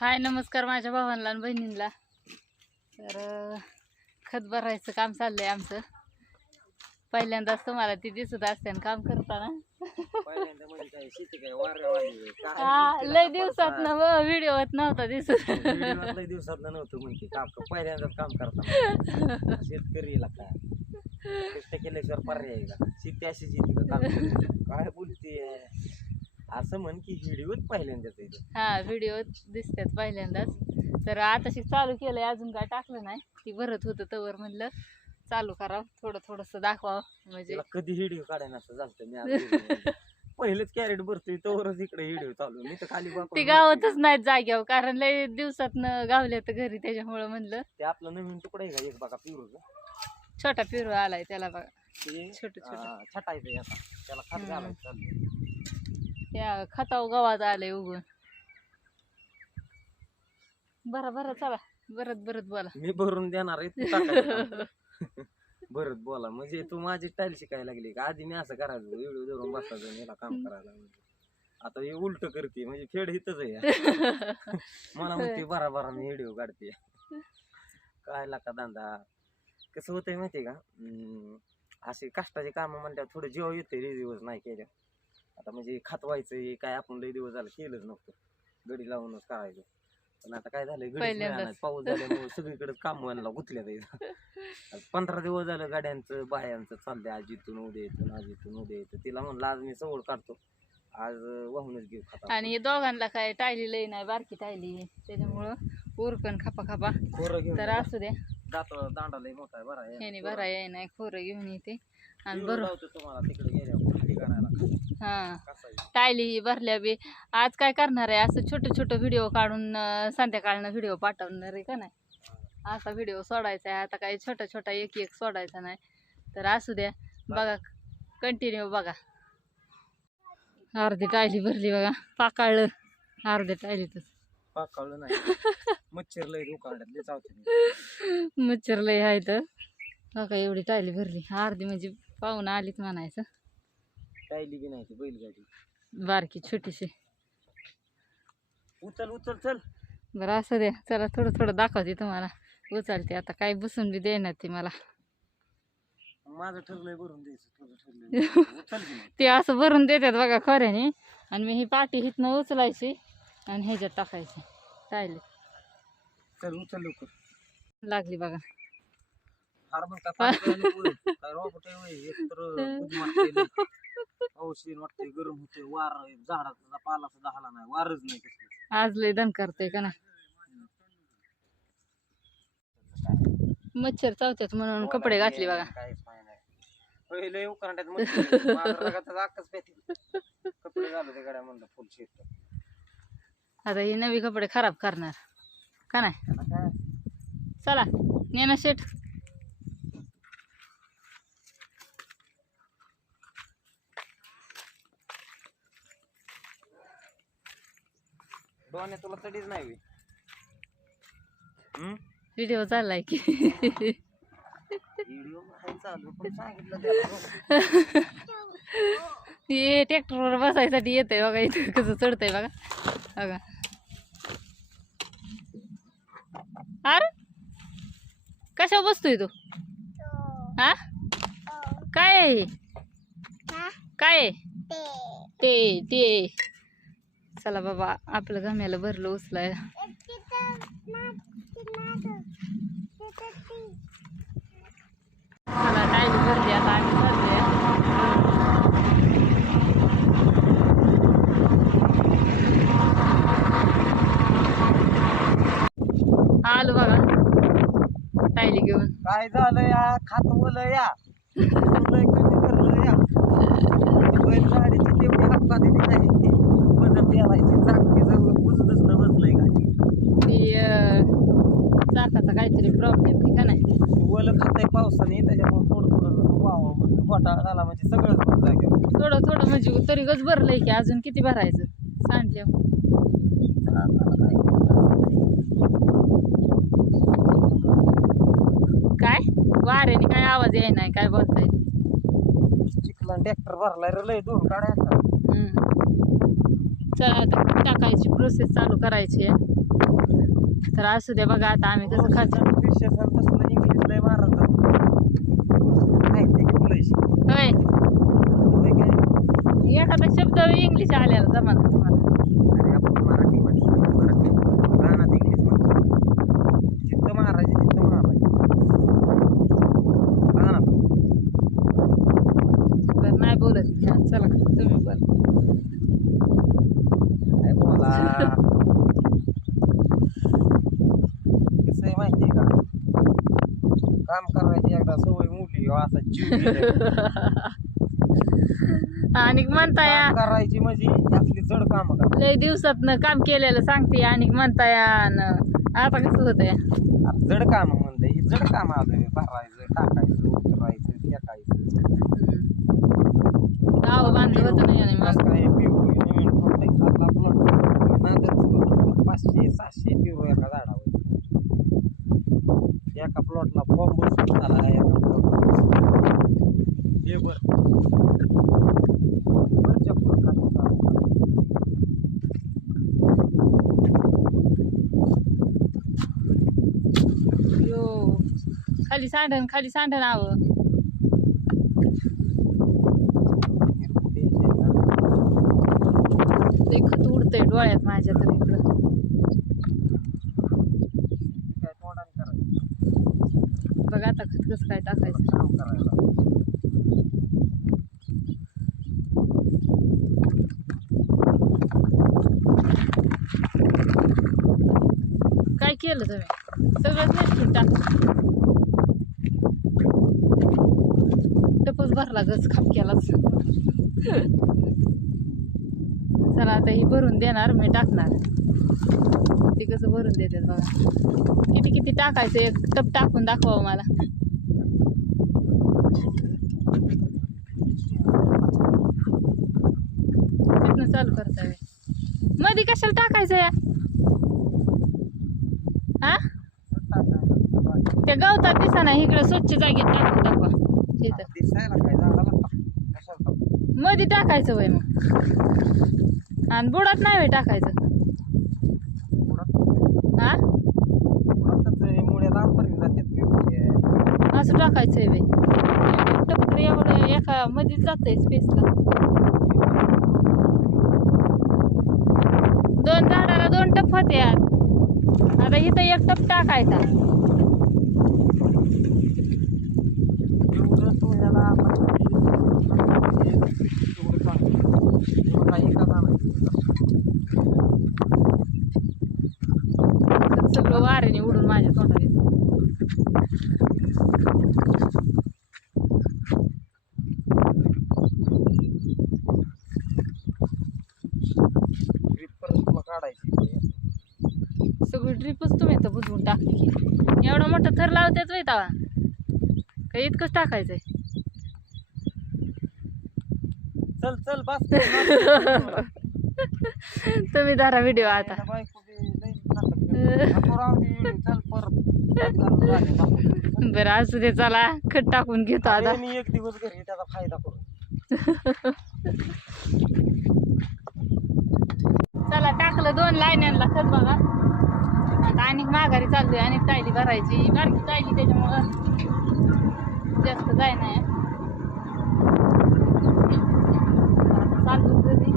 हाय नमस्कार माझ्या भावांना आणि बहिणींना. तर खत भरायचं काम चाललंय आमचं. पहिल्यांदाच तुम्हाला ती दिसत असते काम करताना. हा लय दिवसात ना व्हिडिओत नव्हता दिसत. लय दिवसात नव्हतं म्हणते पहिल्यांदाच काम करताना. शेतकरी काय कष्ट केल्याशिवाय पर्याय का? शेती अशी काय बोलते असं म्हण की व्हिडिओत पहिल्यांदाच येतो. हा व्हिडिओ दिसतात पहिल्यांदाच. तर आता चालू केलंय, अजून काय टाकलं नाही. ती भरत होतं तवर म्हणलं चालू करावं, थोडं थोडंसं दाखवावं. म्हणजे कधी व्हिडिओ काढायला असं झालं मी आज पहिलेच कॅरेट भरतोय तवरच इकडे व्हिडिओ चालू. मी तर खाली ती गावातच नाहीत जाग्यावर, कारण लय दिवसात गावले तर घरी, त्याच्यामुळं म्हणलं. ते आपलं नवीन तुकडा आहे का एक बघा पिरूचा, छोटा पिरू आलाय त्याला बघा, छोट छोट छटायचं आता त्याला खात घालायचं चाललंय. त्या खताव गावात आलंय उगून. बरं बरं चला बरत बरत बोला. मी भरून देणार आहे तू टाकायचं. बरत बोला म्हणजे तू माझी स्टाईल शिकायला लागली का? आधी मी असं करायचं, व्हिडिओ धरून बसायचं याला काम करायला. आता हे उलट करते म्हणजे खेळ हितच आहे. मला म्हणते बरा मी व्हिडिओ काढते. काय लाका धंदा कसं होतंय माहितीये का? असे कष्टाचे काम म्हणल्यावर थोडं जीव येते रे दिवस नाही केल्या. आता म्हणजे खात व्हायचं काय आपण लय दिवस झालं केलंच नव्हतं, गडी लावूनच करायचं. पण आता काय झालंय, गडी पाऊस झाल्यामुळे सगळीकडे काम व्हायला गुतल्या जायचं. 15 दिवस झालं गाड्यांचं बायांचं चाललंय, आज इथून उद्या येतं, आज इथून उद्या येतं. तिला म्हणलं आज मी सवड काढतो, आज वाहूनच घेऊ खाता. आणि हे दोघांना काय टायली लई नाही, बारकी टायली, त्याच्यामुळं उरकन खापा खापा खोरं घेऊन तर असू द्या. दांडा लय मोठा आहे, बरा ह्याने भरा याय नाही, खोरं घेऊन येते आणि बरं तुम्हाला तिकडे गेल्या. हा टायली भरल्या बी. आज काय करणार आहे, असं छोटं छोटं व्हिडिओ काढून संध्याकाळनं व्हिडिओ पाठवणार आहे का नाही. असा व्हिडिओ सोडायचा आहे आता, काही छोटा छोटा एक एक सोडायचा नाही. तर असू द्या, बघा कंटिन्यू बघा. अर्धी टायली भरली बघा, पाकाळलं अर्ध्या टायलीतच. पाकाळलं नाही, मच्छर लय उकाळल्यात चावते. मच्छर लय आहे तर बघा, एवढी टायली भरली. अर्धी म्हणजे पाहुणं आलीच म्हणायचं. टायली बी नाही ती बैलगाडी बारकी छोटीशी. उचल उचल चल. बरं असं द्या, चला थोडं थोडं दाखवते तुम्हाला. उचलते आता, काय बसून बी देणार ती मला. माझं ठरलंय भरून द्यायचं, तुझं ठरलंय उचल की नाही. ते असं भरून देतात बघा खोऱ्याने, आणि मी ही पाटी हिथनं उचलायची आणि ह्याच्यात टाकायची टायली. चल उचल लवकर. लागली बघा. औषध वाटते, गरम होते, वार झाडाचा पाला सुद्धा हाला नाही, वारच नाही. आज लय दण करते का ना, मच्छर चावतात म्हणून कपडे घातले बघा. पहिले उकरंड्यात कपडे घालू ते गाड्या म्हणलं फुल शेत. आता ही नवी कपडे खराब करणार का नाही. चला नेना शेट. डोने तुला तडीच नाही. व्हिडिओ चाललाय की. व्हिडिओ चालू पण सांगितलं हे ट्रॅक्टरवर बसायसाठी येतंय बघा, इथं कसं चढतंय बघा बघा. अरे कशा बसतोय तू? हा काय आहे? काय ते ते चला बाबा, आपलं गम्याला भरलं उचलाय. चला टायली भरली, आता आम्ही चाललोय. आलो बघा टायली घेऊन. काय झालं या खात बोल या कमी करलं या बैलगाडीची तेवढी हप्पा दिली नाही. बदल द्यायची चाकतीचं पुजतच न बसलंय का ती चाकाचा काहीतरी प्रॉब्लेम आहे का नाही. ओलं खातंय पावसाने, त्याच्यामुळे थोडं थोडं वाव घोटाळा झाला म्हणजे सगळंच बंद जागेवर. थोडं थोडं म्हणजे तरी गच भरलंय की, अजून किती भरायचं सांडल्या. काय वाऱ्याने काय आवाज याय नाही, काय बोलताय. चिखला ट्रॅक्टर भरलाय रे, लय दोन काढायचा. चला आता टाकायची प्रोसेस चालू करायची आहे. तर असू द्या बघा आता आम्ही कसं खातो इंग्लिश लय मारत माहिती की तुला होय एखादा शब्द इंग्लिश आलेला जमाना तुम्हाला अरे आपण मराठी म्हटलं मराठी रानात इंग्लिश म्हणतो जिथं मारायचे तिथं मारायचे रानात बरं नाही बोलत छान चला तुम्ही पण काय बोला कसं आहे माहिती आहे का काम करायची एकदा सवय मोठी असा जीव गेलाय. आणि म्हणताय काम करायची म्हणजे असली जड काम करा लय दिवसातनं काम केलेलं सांगते आणि म्हणताय आता कसं होतंय जड काम म्हणलं ही जड काम आलं भरायचं टाकायचं उतरायचं फेकायचं गाव बांधलं होतं नाही आणि मस्त काय पिरू नवीन प्लॉट आहे आपला प्लॉट नादच 500-700 पिरू एका झाडावर एका प्लॉटला फॉर्म बसून झाला एका प्लॉटला लेबर वरच्या पुढं काढून चालू. यो खाली सांडण आव निरकुटे यायचे ना. ते खत उडतंय डोळ्यात माझ्या तर इकडं शेती काय तोंडाने करायची बघा आता खत कसं काय टाकायचं काम करायला काय केलं तुम्ही सगळंच नसतील टाकलं टपच भरला गच खापक्यालाच चला आता ही भरून देणार मी टाकणार ती कसं भरून देतात बघा किती किती टाकायचं एक टप टाकून दाखवा मला तिथनं चालू करता मध्ये कशाला टाकायचं या हा त्या गवतात दिसा ना इकडे स्वच्छ जागेत टाकून दाखवा इथं दिसायला काय झाडाला कशाला टाकू? मध्ये टाकायचं वय मग आणि बुडात नाही वय टाकायचं हा बुडातच मुळे लांबपर्यंत जातात पिवळे. असं टाकायचंय वय टप्पर एवढं एका मध्येच जातंय स्पेसला 2 झाडाला 2 टप होते आता इथं एक टप टाकायचा एवढं सोन्याला आपण एवढं चांगलं एवढं काही का जाणायचं सगळं वाऱ्याने उडून माझ्या तोंडात येतं ट्रिप परत तुला काढायची सगळी ड्रिपच तुम्ही तर बुजवून टाकली की एवढा मोठा थर लावतेच वय तवा काही इतकंच टाकायचंय चल चल बस तुम्ही धरा व्हिडिओ आता बायको बी लई नाटक करते. नको राहू दे व्हिडिओ, चल परत घालून झाले नको. बरं असू दे चला खत टाकून घेतो आता अरे, मी एक दिवस घरी त्याचा फायदा करू चला टाकलं 2 लाईन्यांना खत बघा आता आणि माघारी चाललोय आणि टायली भरायची बारकी टायली त्याच्यामुळं जास्त जाय नाही चालू घरी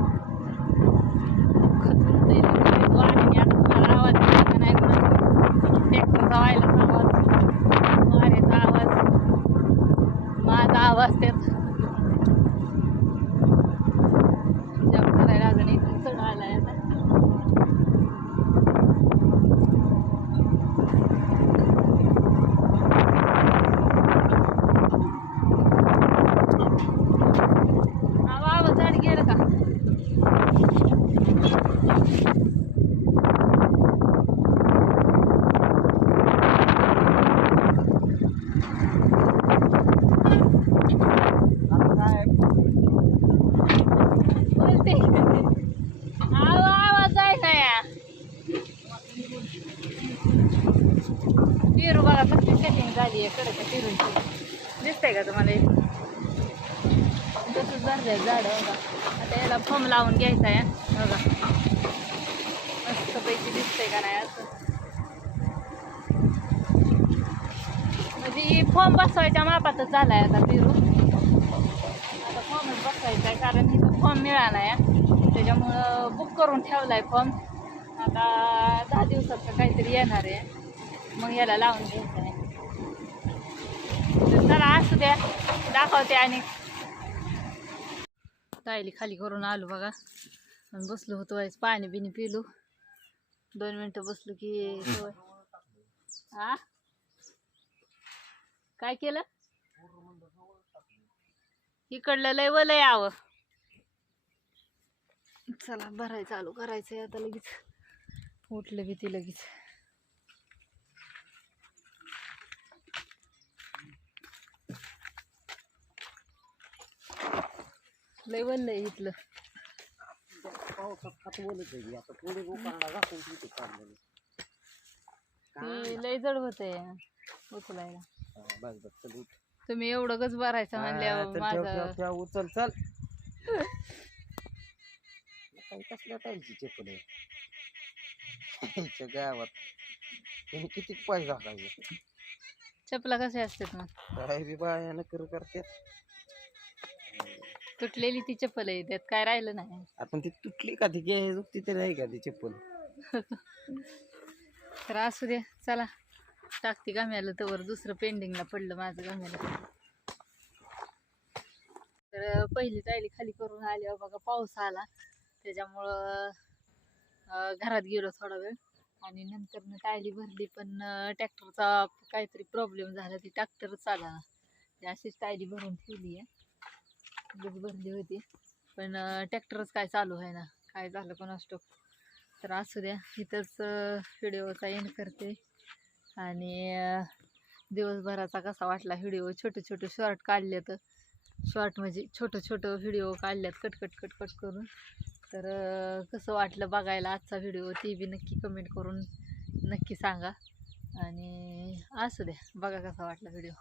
खत उडतंय वाऱ्याने आता तुम्हाला आवाज येतो का नाही कोणाचा ट्रॅक्टरचा व्हायलाचा आवाज वाऱ्याचा आवाज माझा आवाज त्यात जप करायला अजून इथून चढ आलाय आता आवाज झाड गेलं का आता काय बोलते आवाज जायचा या पेरू बघा कसली सेटिंग झाली आहे कडक पेरूची दिसतंय का तुम्हाला तसंच झालंय झाड बघा आता याला फॉर्म लावून घ्यायचा आहे बघा मस्त बऱ्यापैकी दिसतंय का नाही असं. म्हणजे फॉर्म बसवायच्या मापातच झालाय आता पेरू. आता फॉर्मच बसवायचा आहे कारण इथं फॉर्म मिळाला आहे, त्याच्यामुळं बुक करून ठेवलाय फॉर्म. आता 10 दिवसात काहीतरी येणार आहे, मग याला लावून घ्यायचं आहे. तर चला असू द्या, दाखवते. आणि टायली खाली करून आलो बघा, आणि बसलो होतो व्हायच, पाणी बिनी पिलो. 2 मिनिटं बसलो की सवय. हा काय केलं? इकडलं लय वलय यावं. चला भराय चालू करायचंय आता लगेच, उठलं की ती लगेच. लय वलय इथलं. लय जड होतंय उचलायला. तुम्ही एवढं गच भरायचं म्हणल्यावर माझं उचल चल. काही कसल्या टाईमची चप्पल आहे गावात, तुम्ही किती पैसे टाकायचे? चपला कसे असतात मग? काय बी बाया नकर करते. तुटलेली ती चप्पल आहे, त्यात काय राहिलं नाही. आपण ती तुटली का ती घे दुखती तरी आहे का ती चप्पल? तर असू दे, चला टाकते गाम्याला. तर दुसरं पेंडिंगला पडलं माझं गाम्याला. तर पहिली टायली खाली करून आल्यावर बघा पाऊस आला, त्याच्यामुळं घरात गेलो थोडा वेळ, आणि नंतर टायली भरली. पण ट्रॅक्टरचा काहीतरी प्रॉब्लेम झाला, ती ट्रॅक्टरच आला ना. ती अशीच टायली भरून ठेवली आहे, भरली होती, पण ट्रॅक्टरच काय चालू आहे ना, काय झालं पण असतो. तर असू द्या, इथंच व्हिडिओचा एंड करते. आणि दिवसभराचा कसा वाटला व्हिडिओ. छोटे छोटे शॉर्ट काढले, तर शॉर्ट म्हणजे छोटं छोटं व्हिडिओ काढल्यात कट करून. तर कसं वाटलं बघायला आजचा व्हिडिओ ते बी नक्की कमेंट करून नक्की सांगा. आणि असू द्या, बघा कसा वाटला व्हिडिओ.